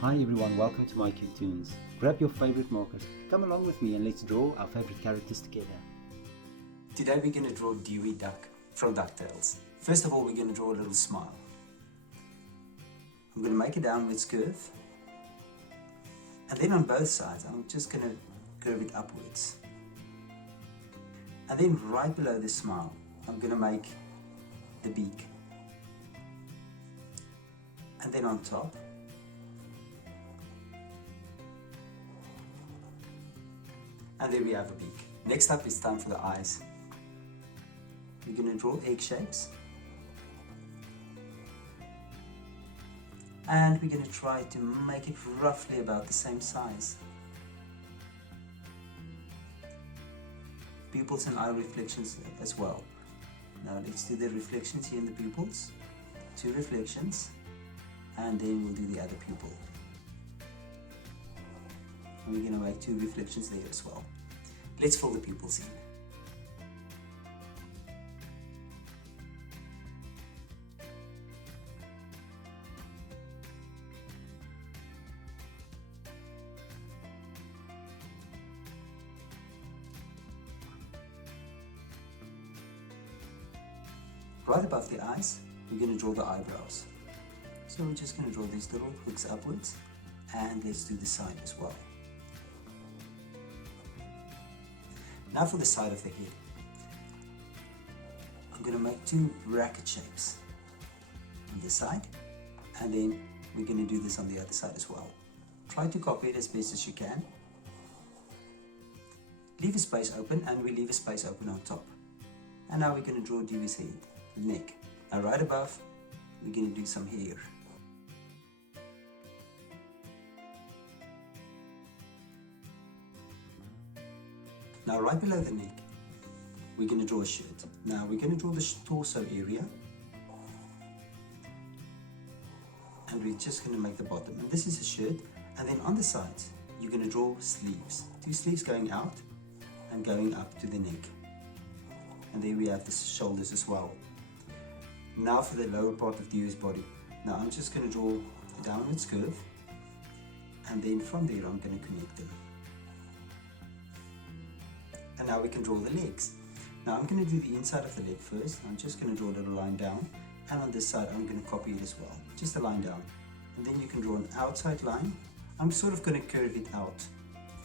Hi everyone, welcome to mycutetoons. Grab your favorite markers, come along with me and let's draw our favorite characters together. Today we're going to draw Dewey Duck from DuckTales. First of all, we're going to draw a little smile. I'm going to make a downwards curve, and then on both sides I'm just going to curve it upwards. And then right below the smile I'm going to make the beak. And then on top and there we have a beak. Next up, it's time for the eyes. We're going to draw egg shapes. And we're going to try to make it roughly about the same size. Pupils and eye reflections as well. Now let's do the reflections here in the pupils. 2 reflections. And then we'll do the other pupil. And we're going to make 2 reflections there as well. Let's fill the pupils in. Right above the eyes, we're going to draw the eyebrows. So we're just going to draw these little hooks upwards, and let's do the side as well. Now for the side of the head, I'm going to make 2 bracket shapes on this side, and then we're going to do this on the other side as well. Try to copy it as best as you can. Leave a space open, and we leave a space open on top. And now we're going to draw Dewey's head, neck. Now right above, we're going to do some hair. Now right below the neck, we're going to draw a shirt. Now we're going to draw the torso area. And we're just going to make the bottom. And this is a shirt. And then on the sides, you're going to draw sleeves. 2 sleeves going out and going up to the neck. And there we have the shoulders as well. Now for the lower part of Dewey's body. Now I'm just going to draw a downwards curve. And then from there, I'm going to connect them. And now we can draw the legs. Now I'm going to do the inside of the leg first. I'm just going to draw a little line down, and on this side I'm going to copy it as well, just a line down. And then you can draw an outside line. I'm sort of going to curve it out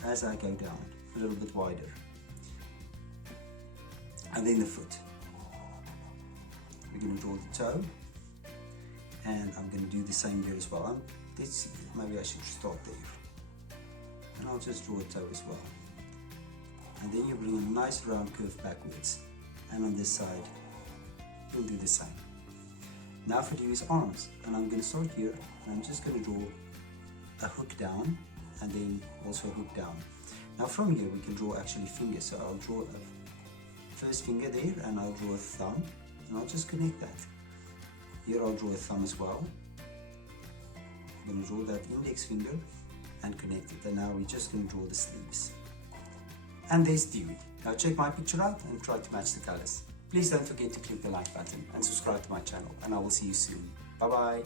as I go down, a little bit wider. And then the foot. We're going to draw the toe, and I'm going to do the same here as well. Maybe I should start there. And I'll just draw a toe as well. And then you bring a nice round curve backwards, and on this side you'll do the same. Now for Dewey's arms, and I'm going to start here, and I'm just going to draw a hook down and then also a hook down. Now from here we can draw actually fingers, so I'll draw a first finger there, and I'll draw a thumb, and I'll just connect that. Here I'll draw a thumb as well. I'm going to draw that index finger and connect it, and now we're just going to draw the sleeves. And there's Dewey. Now check my picture out and try to match the colors. Please don't forget to click the like button and subscribe to my channel, and I will see you soon. Bye bye.